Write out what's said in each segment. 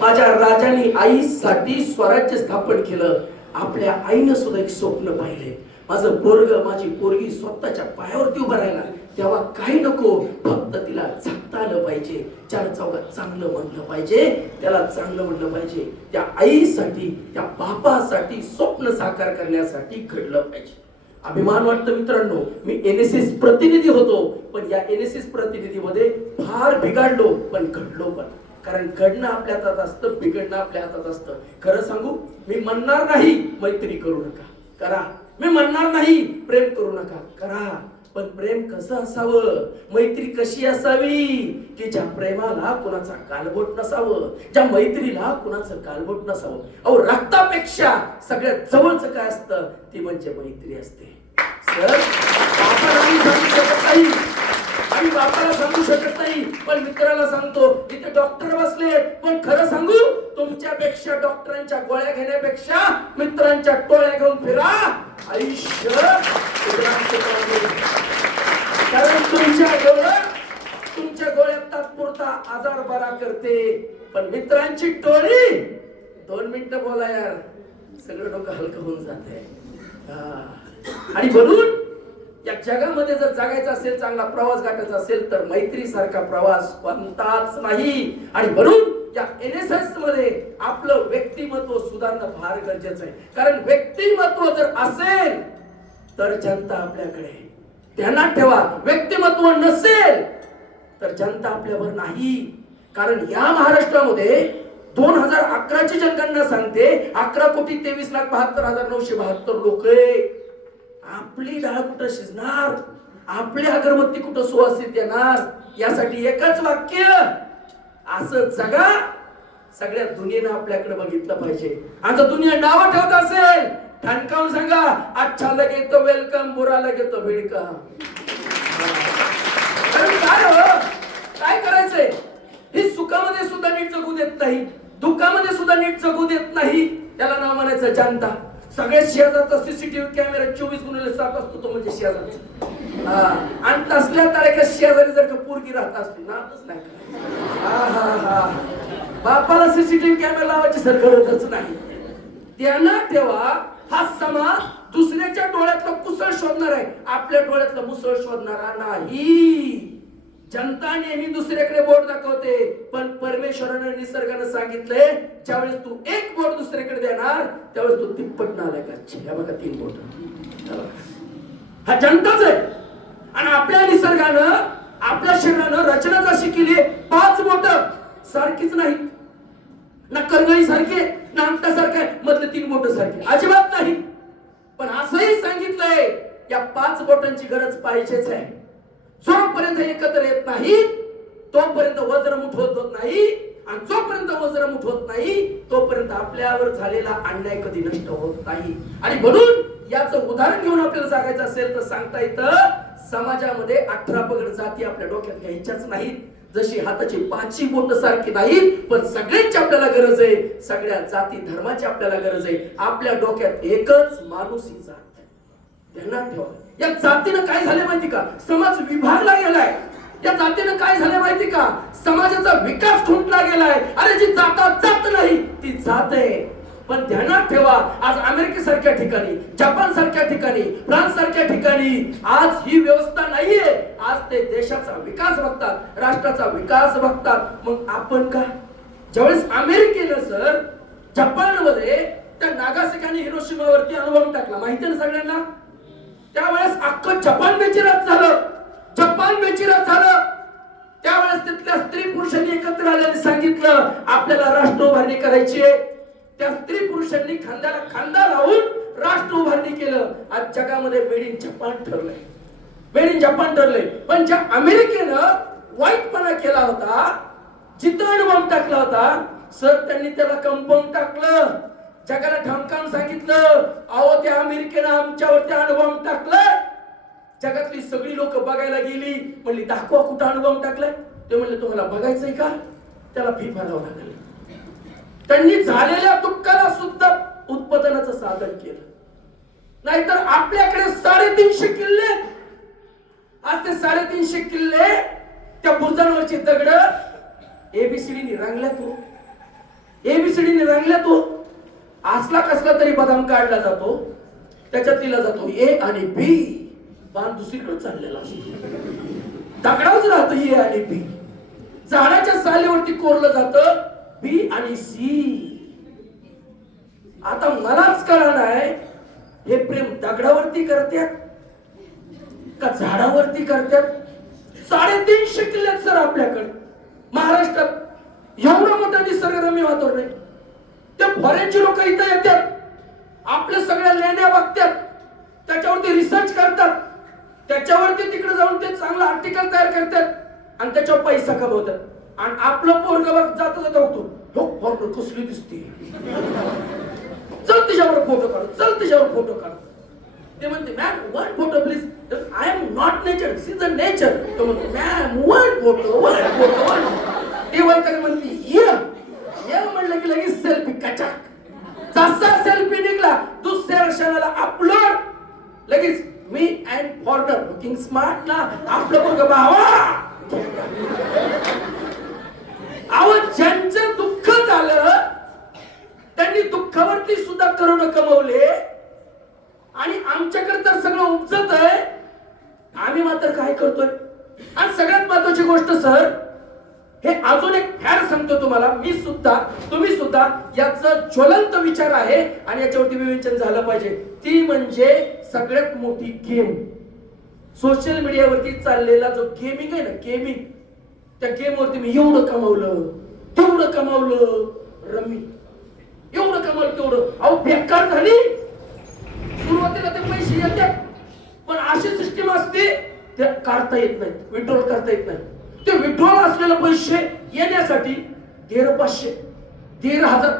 माझ्या राजाने आईसाठी स्वराज्य स्थापन केलं. आपल्या आईनं सुद्धा एक स्वप्न पाहिले माझं पोरग माझी पोरगी स्वतःच्या पायावरती उभं राहिला. तेव्हा काही नको फक्त तिला जगता आलं पाहिजे. चार चौघात चांगलं म्हणलं पाहिजे. त्याला चांगलं म्हणलं पाहिजे. त्या आईसाठी त्या बापासाठी स्वप्न साकार करण्यासाठी घडलं पाहिजे. अभिमान वाटतं मित्रांनो मी एन एस एस प्रतिनिधी होतो पण या एन एस एस प्रतिनिधीमध्ये फार बिघाडलो पण घडलो पण. कारण घडणं आपल्या हातात असतं बिघडणं आपल्या हातात असतं. खरं सांगू मी म्हणणार नाही मैत्री करू नका. करा. मी म्हणणार नाही प्रेम करू नका. करा. पण प्रेम कसं असावं? मैत्री कशी असावी? की ज्या प्रेमाला कुणाचा कालबोट नसावं ज्या मैत्रीला कुणाचं कालबोट नसावं. अहो रक्तापेक्षा सगळ्यात जवळचं काय असतं? ती म्हणजे मैत्री असते. सर बापाला मी बापाला सांगू शकत नाही पण मित्राला सांगतो इथे डॉक्टर बसले. पण खरं सांगू तुमच्यापेक्षा डॉक्टरांच्या गोळ्या घेण्यापेक्षा मित्रांच्या टोळ्या घेऊन फिरा. आयुष्य कारण तुमच्या गोळ्यात तुमच्या गोळ्यात तात्पुरता आजार बरा करते. पण मित्रांची टोळी दोन मिनिटं बोला यार. सगळं डोकं हलकं होऊन जाते आणि म्हणून या जगामध्ये जर जगायचं असेल चांगला प्रवास गाठायचा असेल तर मैत्री सारखा प्रवास कोणताच नाही. आणि म्हणून या एन एस एसमध्ये आपलं व्यक्तिमत्व सुधारणं फार गरजेचं आहे. कारण व्यक्तिमत्व जर असेल तर जनता आपल्याकडे त्यांना ध्यानात ठेवा व्यक्तिमत्व नसेल तर जनता आपल्यावर नाही. कारण या महाराष्ट्रामध्ये दोन हजार अकराची जनगणना सांगते अकरा कोटी तेवीस लाख बहात्तर हजार नऊशे बहात्तर लोक आपली डाळ कुठं शिजणार? आपली अगरबत्ती कुठं सुवासित येणार यासाठी एकच वाक्य. असं जगा. सगळ्या दुनियेनं आपल्याकडे बघितलं पाहिजे. आता दुनिया नावं ठेवत असेल ठणकावून सांगा अच्छा लगे तो वेलकम बुरा लगे तो वेलकम कारण काय हो? काय करायचंय? ही सुखामध्ये सुद्धा नीट जगू देत नाही. दुःखामध्ये सुद्धा नीट जगू देत नाही. त्याला नाव म्हणायचं जनता. सगळ्या शेजारचा सीसीटीव्ही कॅमेरा चोवीस गुणिले सात असतो तो म्हणजे शेजारचा. आणि तसल्या तारखा शेजारी जर का पोरगी राहत असली ना नाही हा, हा, हा. बापाला सीसीटीव्ही कॅमेरा लावायची सर गरजच नाही. त्यांना ठेवा हा समाज दुसऱ्याच्या डोळ्यातलं कुसळ शोधणार आहे. आपल्या डोळ्यातलं मुसळ शोधणारा नाही. जनता नेहमी दुसऱ्याकडे बोट दाखवते. पण परमेश्वरानं निसर्गानं सांगितलंय ज्यावेळेस तू एक बोट दुसऱ्याकडे देणार त्यावेळेस तू तिप्पट नालायक आहे. बघा तीन बोट. हा जनताच आहे. आणि आपल्या निसर्गानं आपल्या शरीरानं रचनाच अशी केली पाच बोट सारखीच नाही. ना करगळी सारखे ना अंगठा सारखे मधले तीन बोट सारखे अजिबात नाही. पण असंही सांगितलंय या पाच बोटांची गरज पाहिजेच आहे. जोपर्यंत एकत्र येत नाही तोपर्यंत वज्रमुठ होत नाही. आणि जोपर्यंत वज्रमुठ होत नाही तोपर्यंत आपल्यावर झालेला अन्याय कधी नष्ट होत नाही. आणि म्हणून याचं उदाहरण घेऊन आपल्याला सांगायचं असेल तर सांगता येतं समाजामध्ये अठरा पगड जाती आपल्या डोक्यात घ्यायच्याच नाहीत. जशी हाताची पाचही बोट सारखी नाहीत पण सगळ्यांची आपल्याला गरज आहे. सगळ्या जाती धर्माची आपल्याला गरज आहे. आपल्या डोक्यात एकच माणूस ही जात ध्यानात ठेवा. या जातीनं काय झालं माहिती का? समाज विभागला गेलाय. या जातीनं काय झालं माहिती का? समाजाचा विकास खुंटला गेलाय. अरे जी जाता जात नाही ती जात. आहे पण ध्यानात ठेवा आज अमेरिकेसारख्या ठिकाणी जपान सारख्या ठिकाणी फ्रान्स सारख्या ठिकाणी आज ही व्यवस्था नाहीये. आज ते देशाचा विकास बघतात राष्ट्राचा विकास बघतात. मग आपण का? ज्यावेळेस अमेरिकेनं सर जपानमध्ये त्या नागासेक हिरोशिमावरती अनुभव टाकला माहिती ना सगळ्यांना? त्यावेळेस अख्खं जपान बेचिरात झालं. जपान बेचिरात झालं. त्यावेळेस तिथल्या स्त्री पुरुषांनी एकत्र आल्याने सांगितलं आपल्याला राष्ट्र उभारणी करायची आहे. त्या स्त्री पुरुषांनी खांद्याला खांदा लावून राष्ट्र उभारणी केलं. आज जगामध्ये मेड इन जपान ठरलंय. मेड इन जपान ठरलंय. पण ज्या अमेरिकेनं वाईटपणा केला होता जितण बॉम्ब टाकला होता सर त्यांनी त्याला कंपाऊंड टाकलं. जगाला ठामकाम सांगितलं अहो त्या अमेरिकेनं आमच्यावरती अणुबॉम्ब टाकलं. जगातली सगळी लोक बघायला गेली म्हणली दाखवा कुठं अणुबॉम्ब टाकलाय. ते म्हणले तुम्हाला बघायचंय का? त्याला फी भरावं लागेल. त्यांनी झालेल्या दुःखाला सुद्धा उत्पादनाचं साधन केलं. नाहीतर आपल्याकडे साडेतीनशे किल्ले आज ते साडेतीनशे किल्ले त्या बुरजांवरचे दगड एबीसीडी रंगल्यात हो. तू एबीसीडी रंगल्या तो हो. असला कसला तरी बदाम काढला जातो त्याच्यात दिला जातो ए आणि बी. बाण दुसरीकडे चाललेला असतो. दगडावच राहतं ए आणि बी. झाडाच्या सालीवरती कोरलं जातं बी आणि सी. आता मलाच कळा नाही हे प्रेम दगडावरती करतात का झाडावरती करतात साडेतीनशे किल्ल्यात सर आपल्याकडे. महाराष्ट्रात एवढं मोठं निसर्गरम्य वातावरण आहे. ते फॉरेनची लोक इथं येतात. आपल्या सगळ्या लेण्या बघतात. त्याच्यावरती रिसर्च करतात. त्याच्यावरती तिकडे जाऊन ते चांगलं आर्टिकल तयार करतात आणि त्याच्यावर पैसा कमवतात. आणि आपलं पोरग बघ जाता जाता होतो हो फॉरनर कसली दिसते. चल तिच्यावर फोटो काढ चल तिच्यावर फोटो काढ. ते म्हणते ma'am one photo please I am not nature this is a nature तो म्हणतो ma'am one photo one photo one ते म्हणते म्हणते स्मार्ट ना? आपलं बघ भावा अहो ज्यांचं दुःख झालं त्यांनी दुःखावरती सुद्धा करुण कमवले. आणि आमच्याकडे तर सगळं उपजत आहे. आम्ही मात्र काय करतोय? आणि सगळ्यात महत्वाची गोष्ट सर हे अजून एक फॅर सांगतो तुम्हाला. मी सुद्धा तुम्ही सुद्धा याचा ज्वलंत विचार आहे आणि याच्यावरती विवेचन झालं पाहिजे. ती म्हणजे सगळ्यात मोठी गेम सोशल मीडियावरती चाललेला जो गेमिंग आहे ना गेमिंग त्या गेमवरती मी एवढं कमावलं तेवढं कमावलं. रमी एवढं कमावलं तेवढं. अहो बेकार झाली. सुरुवातीला ते पैसे येतात पण अशी सिस्टीम असते ते काढता येत नाहीत विड्रॉल करता येत नाही ते विड्रॉल असलेले पैसे येण्यासाठी दीड पाचशे दीड हजार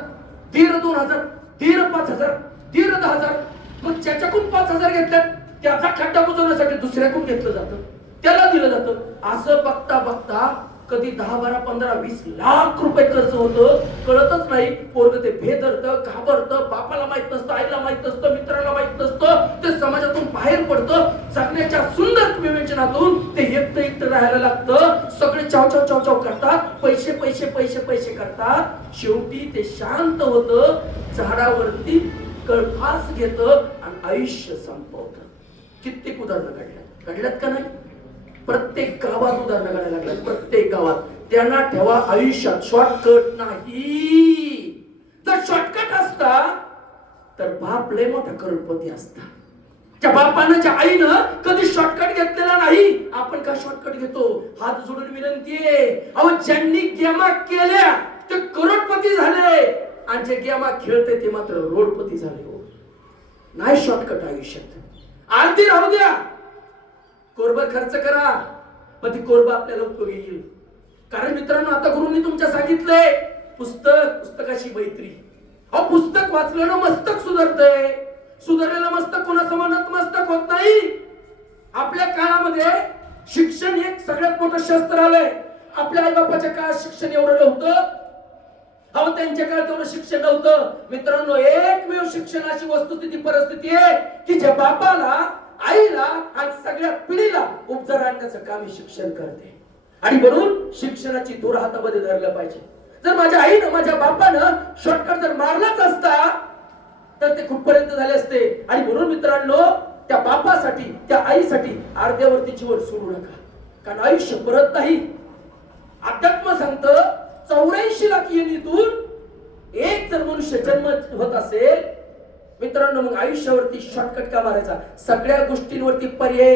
दीड दोन हजार दीड पाच हजार दीड दहा हजार मग ज्याच्याकडून पाच हजार घेतल्यात. त्याचा खड्डा बुजवण्यासाठी दुसऱ्याकडून घेतलं जातं? त्याला दिलं जातं. असं बघता बघता कधी दहा बारा पंधरा वीस लाख रुपये खर्च होतं. कळतच नाही पोरग ते भेदरतं घाबरतं बापाला माहीत नसतं आईला माहीत नसतं मित्राला माहीत नसतं. ते समाजातून बाहेर पडतं. जगण्याच्या सुंदर विवेचनातून ते एकटं एकटं राहायला लागतं. सगळे चाव चाव चाव चाव करतात. पैसे पैसे पैसे पैसे करतात. शेवटी ते शांत होतं. झाडावरती कळफास घेत आणि आयुष्य संपवतं. कित्येक उदाहरणं घडल्यात घडल्यात का नाही? प्रत्येक गावात उदाहरणं काढायला लागल्यात. प्रत्येक गावात. त्यांना ठेवा आयुष्यात. शॉर्टकट नाही. जर शॉर्टकट असता तर बाप लय मोठा करोडपती असता. त्या बापानं ज्या आईनं कधी शॉर्टकट घेतलेला नाही. आपण का शॉर्टकट घेतो? हात जोडून विनंती आहे. अहो ज्यांनी गेमा केल्या ते करोडपती झाले. आणि जे गेमा खेळते ते मात्र रोडपती झाले हो. नाही शॉर्टकट आयुष्यात. आरती राहू द्या. कोरबा खर्च करा. मग ती कोरबा आपल्याला उपयोगी येईल. कारण मित्रांनो आता गुरुंनी तुमच्या सांगितलंय पुस्तक पुस्तकाशी मैत्री. अहो पुस्तक वाचलं मस्तक सुधारतंय. सुधारलेलं मस्तक कोणासमोर नतमस्तक होत नाही? आपल्या काळामध्ये शिक्षण हे सगळ्यात मोठं शस्त्र आलंय. आपल्या आई बापाच्या काळात शिक्षण एवढं नव्हतं. अहो त्यांच्या काळात तेवढं शिक्षण नव्हतं. मित्रांनो एकमेव शिक्षणाची वस्तुस्थिती परिस्थिती आहे की ज्या बापाला आईला आणि सगळ्या पिढीला उपचार आणण्याचं काम शिक्षण करते. आणि म्हणून शिक्षणाची दूर हातामध्ये धरलं पाहिजे. जर माझ्या आईनं माझ्या बापानं शॉर्टकट जर मारलाच असता तर ते कुठपर्यंत झाले असते? आणि म्हणून मित्रांनो त्या बापासाठी त्या आईसाठी अर्ध्यावरती जीवन सोडू नका. कारण आयुष्य परत नाही. अध्यात्म सांगतं चौऱ्याऐंशी लाख येणीतून एक जर मनुष्य जन्म होत असेल मित्रांनो मग आयुष्यावरती शॉर्टकट का मारायचा? सगळ्या गोष्टींवरती पर्याय.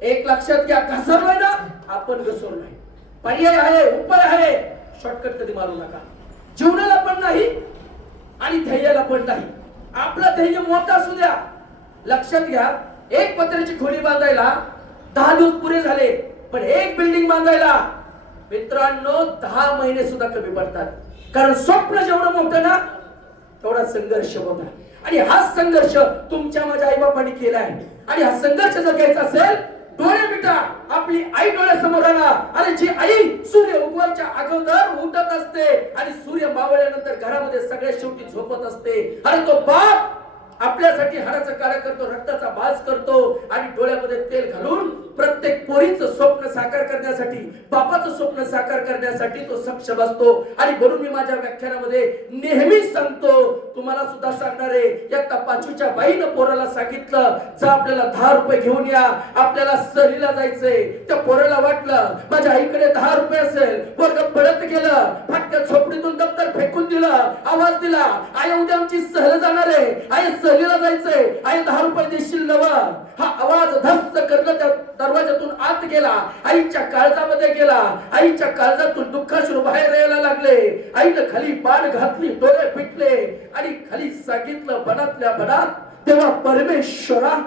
एक लक्षात घ्या घसरलोय ना आपण घसरलोय. पर्याय आहे उपाय आहे. शॉर्टकट कधी मारू नका. जीवनाला पण नाही आणि ध्येयाला पण नाही. आपलं ध्येय मोठं असू द्या. लक्षात घ्या एक पत्र्याची खोली बांधायला दहा दिवस पुरे झाले पण एक बिल्डिंग बांधायला मित्रांनो दहा महिने सुद्धा कमी पडतात. कारण स्वप्न जेवढं मोठं ना तेवढा संघर्ष मोठा आणि हा संघर्ष तुमच्या माझ्या आई बापांनी केला आहे आणि हा संघर्ष जर घ्यायचा असेल डोळे मिटा. आपली आई डोळ्यासमोर आणा. आणि जी आई सूर्य उगवायच्या अगोदर उठत असते आणि सूर्य मावळल्यानंतर घरामध्ये सगळ्यात शेवटी झोपत असते आणि तो बाप आपल्यासाठी हाराचं कार्य करतो रक्ताचा भास करतो आणि डोळ्यामध्ये तेल घालून प्रत्येक पोरीचं स्वप्न साकार करण्यासाठी बापाचं स्वप्न साकार करण्यासाठी तो सक्षम असतो. आणि म्हणून मी माझ्या व्याख्यानामध्ये नेहमी सांगतो तुम्हाला सुद्धा सांगणार आहे या तपाचूच्या बाईनं पोराला सांगितलं जा आपल्याला दहा रुपये घेऊन या आपल्याला सहलीला जायचंय. त्या पोराला वाटलं माझ्या आईकडे दहा रुपये असेल. वर्ग पळत गेलं फाटक्या झोपडीतून दप्तर फेकून दिलं आवाज दिला आई उद्या आमची सहल जाणार आहे. आई सहलीला जायचंय. आई दहा रुपये देशील नवा. हा आवाज धस्त करणं त्या दरवाजातून आत गेला. आईच्या काळजामध्ये गेला. आईच्या काळजातून दुःखाश्रू बाहेर यायला लागले. आईनं खाली बाण घातली डोळे पिटले आणि खाली सांगितलं बनातल्या बनात तेव्हा परमेश्वरा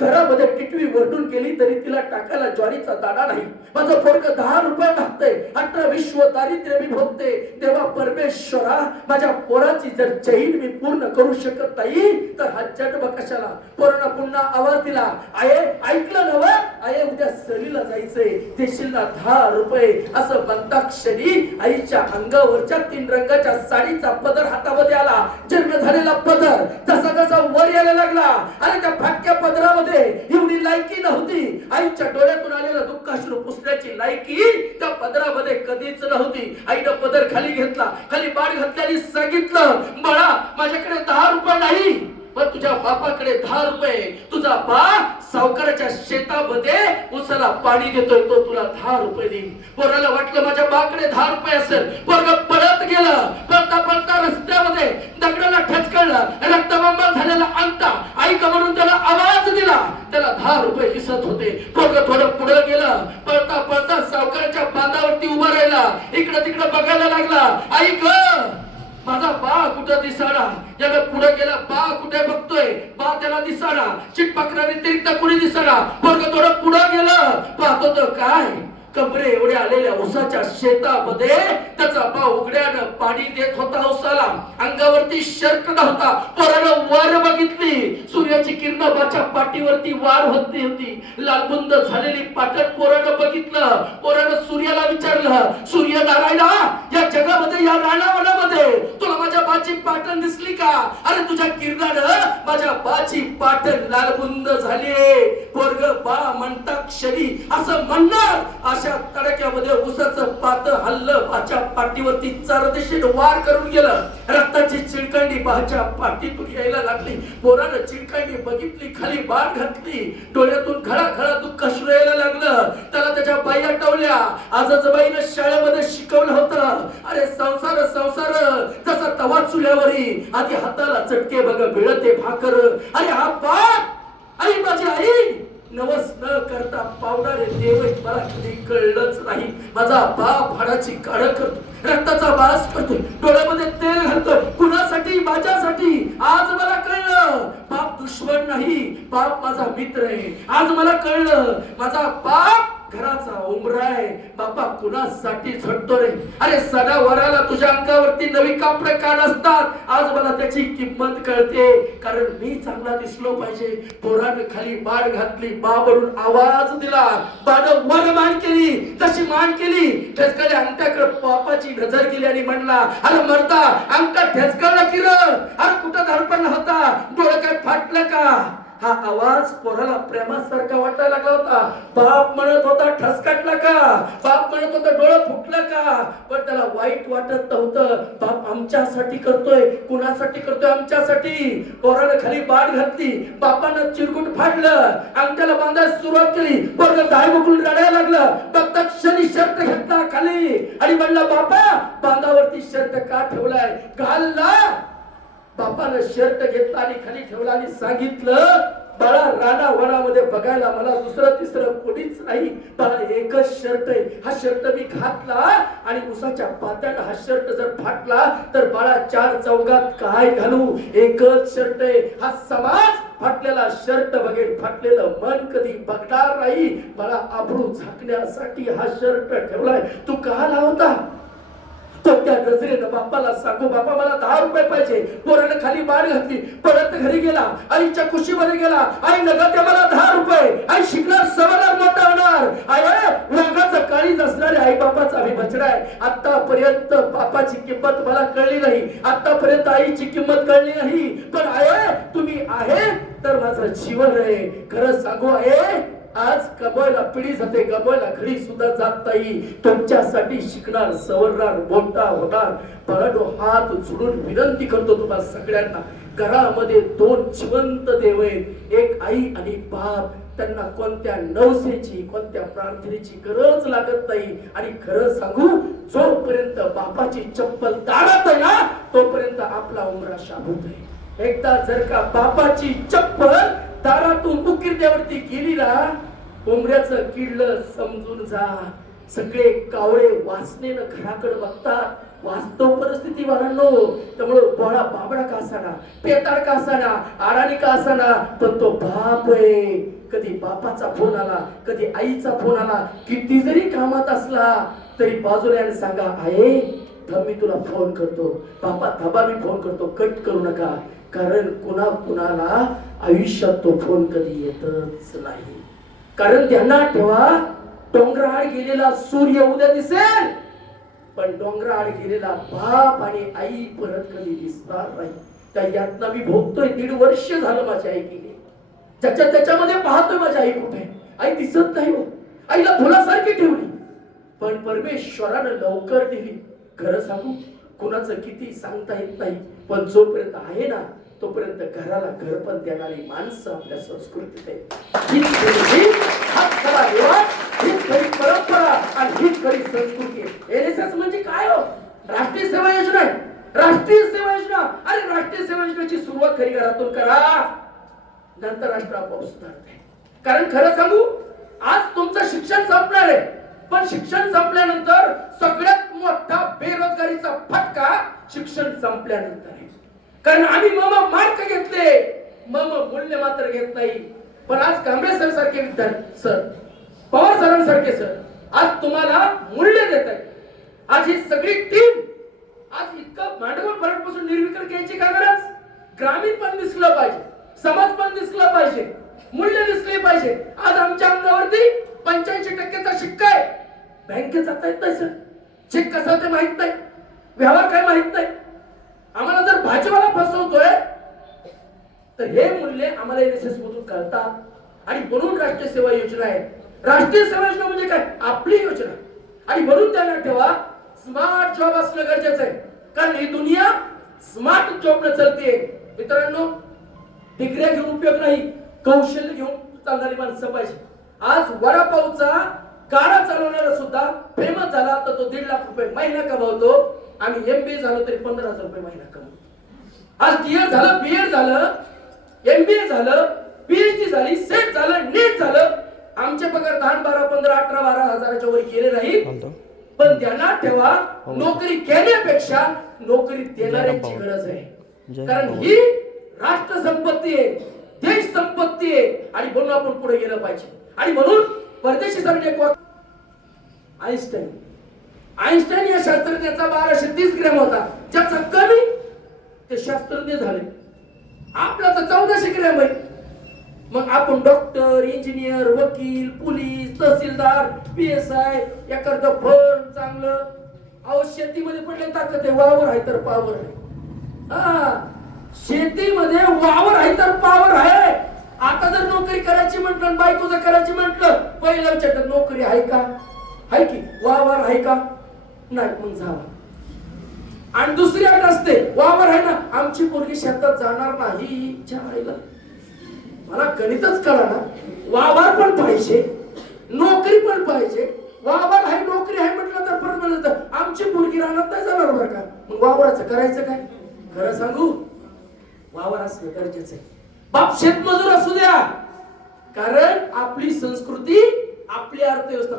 घरामध्ये टिटवी वरडून गेली तरी तिला टाकायला ज्वारीचा दाणा नाही. माझं पोरग दहा रुपये मागतंय अठरा विश्व दारिद्र्य मी भोगते. तेव्हा परमेश्वरा माझ्या पोराची जर चैन मी पूर्ण करू शकत नाही तर हा जन्म कशाला? पोरांना पुन्हा आवाज दिला. आये ऐकलं नव आये उद्या सहलीला जायचंय. देशील ना दहा रुपये. असं बंताक्षरी आईच्या अंगावरच्या तीन रंगाच्या साडीचा पदर हातामध्ये आला. जन्म झालेला पदर जसा जसा वर यायला लागला. आणि त्या फाटक्या पदरामध्ये एवढी लायकी नव्हती. आईच्या डोळ्यातून आलेलं दुःखाश्रू पुसण्याची लायकी त्या पदरामध्ये कधीच नव्हती. आईनं पदर खाली घेतला. खाली बाळ घातल्याने सांगितलं बाळा माझ्याकडे दहा रुपये नाही. पण तुझ्या बापाकडे दहा रुपये तुझा बाप सावकाराच्या शेतामध्ये उसाला पाणी देतोय तो तुला दहा रुपये देईल पोराला वाटलं माझ्या बाकडे दहा रुपये असेल. पोरग पळत गेलं. पळता पळता रस्त्यामध्ये दगडाला ठचकळलं. रक्तबंबा झालेला अंता. ऐक म्हणून त्याला आवाज दिला. त्याला दहा रुपये दिसत होते. पोरग थोडं पुढे गेलं. पळता पळता सावकाराच्या बांधावरती उभा राहिला. इकडं तिकडं बघायला लागला. ऐक माझा बा कुठं दिसाडा? याला पुढे गेला बा कुठे बघतोय? बा त्याला दिसाडा. चिटपकरा व्यतिरिक्त कुणी दिसाडा? वर्ग थोडं पुढे गेलं. पाहतो तर काय? कपरे एवढे आलेल्या उसाच्या शेतामध्ये त्याचा बा उघड्या पाणी देत होता उसाला अंगावरती शर्ट नव्हता. पोरानं वर बघितली. सूर्याची किरण बाच्या पाठीवरती वार होती होती लालबुंद झालेली पाटण पोरानं बघितलं. पोरानं सूर्याला विचारलं सूर्य नारायणा या जगामध्ये या राणावनामध्ये तुला माझ्या बाची पाटण दिसली का? अरे तुझ्या किरणानं माझ्या बाची पाटण लालबुंद झाली पोरग बा म्हणता क्षणी असं म्हणणार. अशा तडक्यामध्ये उसाचं पात हल्लं बाच्या पाठीवरती चारदिशेने वार करून गेलं. रक्ताची चिळकांडी बाच्या पाठीतून यायला लागली. पोरानं चिळकांडी बघितली खाली बाण घातली. डोळ्यातून खळा खळा दुःख श्रू यायला लागलं. त्याला त्याच्या बाई आठवल्या. आजच बाईनं शाळेमध्ये शिकवलं होतं. अरे संसार संसार. तसा तवा चुल्यावरी. आधी हाताला चटके बघ भिळते भाकर. अरे हा बाप अरे माझी आई! नवस न करता पावणारे देव मला कधी कळलंच नाही. माझा बाप हाडाची काळ करतो रक्ताचा वास करतोय डोळ्यामध्ये तेल घालतोय. कुणासाठी? माझ्यासाठी. आज मला कळलं. बाप दुश्मन नाही. बाप माझा मित्र आहे. आज मला कळलं. माझा बाप घराचा उमरा आहे. बापा कुणासाठी झटतो रे? अरे सणावाराला तुझ्या अंगावरती नवी कापड का नसतात? आज मला त्याची किंमत कळते. कारण मी चांगला दिसलो पाहिजे. पोरानं खाली बाण घातली बाबरून आवाज दिला. बाण वर मान केली तशी मान केली. ठेचकाने अंगठ्याकडे बापाची नजर केली आणि म्हणला अरे मरता अंगठा ठेचकाला किरण अरे कुठं धडपण होता? डोळं काय फाटलं का? हा आवाज पोराला प्रेमासारखा वाटायला लागला होता? बाप म्हणत होता ठसकाटला का बाप म्हणत होता डोळं फुटलं का पण त्याला वाईट वाटत नव्हतं. बाप आमच्यासाठी करतोय कुणासाठी करतोय आमच्यासाठी? पोरानं खाली बाळ घातली बापानं चिरकुट फाडलं अंगठ्याला बांधायला सुरुवात केली पोरग दाय बुकून रडायला लागलं. बघता क्षणी शर्ट घेतला खाली. आणि म्हणलं बापा बांधावरती शर्ट का ठेवलाय? घालला बापानं शर्ट घेतला आणि खाली ठेवला आणि सांगितलं बाळा राणा वनामध्ये बघायला मला दुसरं तिसरं कोणीच नाही. बाळा एकच शर्ट आहे. हा शर्ट मी घातला आणि उसाच्या पात्याला हा शर्ट जर फाटला तर बाळा चार चौघात काय घालू? एकच शर्ट आहे. हा समाज फाटलेला शर्ट बघेल. फाटलेलं मन कधी बघणार नाही. मला आबरू झाकण्यासाठी हा शर्ट ठेवलाय. तू का लावता? तो त्या नजरेनं बापाला सांगू बापा मला दहा रुपये पाहिजे. पोरानं खाली बाण घातली परत घरी गेला आईच्या कुशीमध्ये गेला आई नका ते मला दहा रुपये. आई शिकणार सवरणार मोठा होणार. आई वाघाचं काळीज असणारे आई बापाचा आम्ही बचडा आहे. आतापर्यंत बापाची किंमत मला कळली नाही. आतापर्यंत आईची किंमत कळली नाही. पण आय तुम्ही आहे तर माझं जीवन आहे. खरं सांगू आहे आज कबळला पिढी जाते कबळला घडी सुद्धा जात नाही तुमच्यासाठी शिकणार सवरणार बोलता होणार. परंतु हात जोडून विनंती करतो तुम्हाला सगळ्यांना. घरामध्ये दोन जिवंत देव आहेत. एक आई आणि बाप. त्यांना कोणत्या नवसेची कोणत्या प्रार्थनेची गरज लागत नाही. आणि खरं सांगू जोपर्यंत बापाची चप्पल दारात आहे ना तोपर्यंत आपला उमरा शाबूत आहे. एकदा जर का बापाची चप्पल दारातून उकिरड्यावरती गेली ना उमऱ्याचं किडलं समजून जा. सगळे कावळे वासनेनं घराकडे बघतात. वास्तव परिस्थिती वाढांनो त्यामुळं बोळा बाबडा का असाना पेताळ का असाना आडाणी का असाना पण तो बाप आहे. कधी बापाचा फोन आला कधी आईचा फोन आला किती जरी कामात असला तरी बाजूला सांगा आहे मी तुला फोन करतो. बापा थांबा मी फोन करतो. कट करू नका. कारण कुणा कुणाला आयुष्यात तो फोन कधी येतच नाही. कारण त्यांना ठेवा डोंगराआड गेलेला सूर्य उद्या दिसेल. पण डोंगराआड गेलेला बाप आणि आई परत कधी दिसणार नाही. त्या यातना मी भोगतोय दीड वर्ष झालं माझ्या आई गेली ज्याच्या त्याच्यामध्ये पाहतोय माझ्या आई कुठे? आई दिसत नाही हो. आईला फुलासारखी ठेवली. पण परमेश्वरानं लवकर दिली. खरं सांगू कुणाचं किती सांगता येत नाही पण जोपर्यंत आहे ना तोपर्यंत घराला घर पण देणारी माणसं आपल्या संस्कृतीत आहे हीच खरी रीत, हाच परंपरा आणि हीच खरी संस्कृती एनएसएस म्हणजे काय हो? राष्ट्रीय सेवा योजना राष्ट्रीय सेवा योजना. अरे राष्ट्रीय सेवा योजनेची सुरुवात खरी घरातून करा. नंतर राष्ट्र आपोआप सुधारते कारण खरं सांगू आज तुमचं शिक्षण संपणार आहे. पण शिक्षण संपल्यानंतर सगळ्यात मोठा बेरोजगारीचा फटका शिक्षण संपल्यानंतर कारण आम्ही मम मार्क घेतले. मम मूल्य मात्र घेत नाही. पण आज कांबळे सर सारखे विद्यार्थी सर पवार सरांसारखे सर आज तुम्हाला मूल्य देत आहे आज ही सगळी टीम आज इतकं मांडवपासून निर्विकर घ्यायची का गरज? ग्रामीण पण दिसलं पाहिजे. समाज पण दिसला पाहिजे. मूल्य दिसले पाहिजे. आज आमच्या अंगावरती पंच्याऐंशी टक्केचा शिक्का आहे. बँकेत जाता येत नाही सर चेक कसा ते माहीत नाही. व्यवहार काय माहीत नाही. आम्हाला जर भाजीवाला फसवतोय तर हे मूल्य आम्हाला एन एस एस मधून कळतात. आणि म्हणून राष्ट्रीय सेवा योजना आहे. राष्ट्रीय सेवा योजना म्हणजे काय? आपली योजना. आणि म्हणून त्यांना ठेवा स्मार्ट जॉब असणं गरजेचं आहे. कारण ही दुनिया स्मार्ट जॉब न चालते मित्रांनो डिग्र्या घेऊन उपयोग नाही कौशल्य घेऊन चालणारी माणसं पाहिजे. आज वडापावचा गाडा चालवणारा सुद्धा फेमस झाला तर तो दीड लाख रुपये महिना कमावतो. आम्ही एम बी ए झालो तरी पंधरा हजार रुपये महिना कमवतो आज डी एड झालं बी एड झालं एम बी ए झालं पीएचडी झाली सेट झालं नीट झालं. आमचे पगार दहा बारा पंधरा अठरा बारा हजाराच्या वर गेले नाही. पण ध्यानात ठेवा नोकरी घेण्यापेक्षा नोकरी देणाऱ्यांची गरज आहे. कारण ही राष्ट्र संपत्ती आहे देश संपत्ती आहे. आणि म्हणून आपण पुढे गेलं पाहिजे. आणि म्हणून परदेशी वाक- आईन्स्टाईन आईन्स्टाईन या शास्त्रज्ञाचा बाराशे तीस ग्रॅम होता. ज्याचा कमी ते शास्त्रज्ञ झाले. आपला तर चौदाशे ग्रॅम आहे. मग आपण डॉक्टर इंजिनियर वकील पोलीस तहसीलदार पी एस आय एखादं फळ चांगलं अहो शेतीमध्ये पडले ताकद आहे वावर आहे तर पावर आहे. हा शेतीमध्ये वावर आहे तर पावर आहे. आता जर नोकरी करायची म्हटलं बायको जर करायची म्हटलं पहिलं विचारतात नोकरी आहे का? आहे की? वावर आहे का? नाही मग झाला. आणि दुसरी अट असते वावर आहे ना आमची मुलगी शेतात जाणार नाही इच्छा आईला. मला गणितच कळा ना वावर पण पाहिजे नोकरी पण पाहिजे. वावर आहे नोकरी आहे म्हटलं तर परत म्हणत आमची मुलगी राहणार नाही जाणार बरं का? मग वावराचं करायचं काय? खरं सांगू वावर असणं गरजेचं आहे. बाप शेतमजूर असू द्या. कारण आपली संस्कृती आपली अर्थव्यवस्था